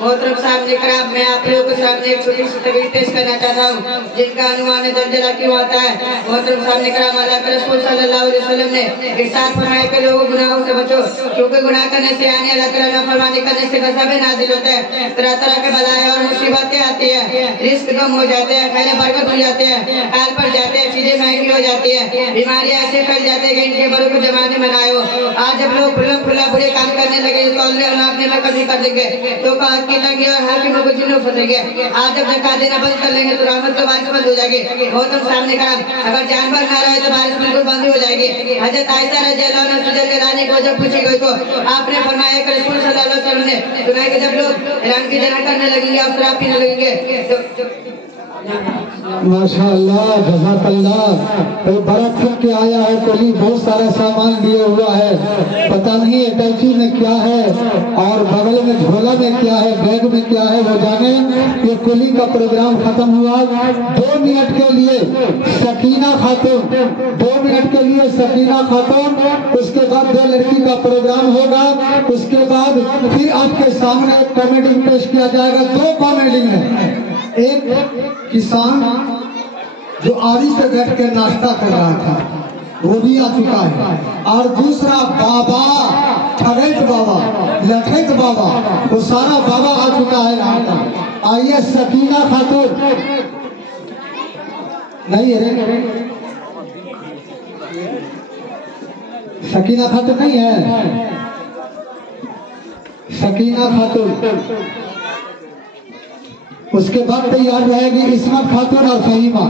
मोहतरम सामने कराम, मैं आप लोगों के सामने एक छोटी सी तकरीर पेश करना चाहता हूँ जिनका अनुमान जलजला क्यों आता है। मोहतरम सामने कराम, अल्लाह के रसूल सल्लल्लाहु अलैहि वसल्लम ने इरशाद फरमाया कि लोगों गुनाहों से बचो, क्योंकि गुनाह करने से यानी अल्लाह ताला नाफरमानी करने से गज़ब नाज़िल होता है। तरह तरह के बलाएं और मुसीबतें आती है, रिस्क कम हो जाते हैं, खैर बरकत हो जाते हैं, हाल पड़ जाते हैं, चीजें महंगी हो जाती है, बीमारियां ऐसे फैल जाते हैं कि इनके बड़ों को जमाने में ना हो। आज जब लोग खुला बुरे काम करने लगे तो अल्लाह ने कभी कर देंगे तो बात की लगी और हाकिमों को जिन्हों फंसेंगे। आज जब ज़कात देना बंद कर लेंगे तो रहमत तो बारिश बंद हो जाएगी। मोहतरम सामने कराम, अगर जानवर ना रहे तो बारिश बिल्कुल बंद हो जाएगी। हजरत आयशा रज़ियल्लाहु अन्हा रानी को जब पूछी गई तो आपने फरमाया कि रसूल सल्लल्लाहु अलैहि वसल्लम ने सुना कि जब लोग ऐलान की जना करने लगेंगे और शराब पीने लगेंगे तो माशाअल्लाह जज़ाकल्लाह। तो बर्फ के आया है, कोई बहुत सारा सामान दिया हुआ है, पता नहीं अटैची में क्या है और बगल में झोला में क्या है, बैग में क्या है वो जाने। ये कुली का प्रोग्राम खत्म हुआ। 2 मिनट के लिए सकीना खातून, 2 मिनट के लिए सकीना खातून, उसके बाद 2 लड़की का प्रोग्राम होगा। उसके बाद फिर आपके सामने एक कॉमेडी पेश किया जाएगा। 2 कॉमेडी है, एक किसान जो आरी पे बैठ के नाश्ता कर रहा था वो भी आ चुका है, और दूसरा बाबा ठगैत बाबा, लठैत बाबा, वो सारा बाबा आ चुका है यहाँ पर। आइए सकीना खातून नहीं है, सकीना खातून नहीं है, सकीना खातून। उसके बाद तैयार रहेगी इस्मत खातून और फहीमा।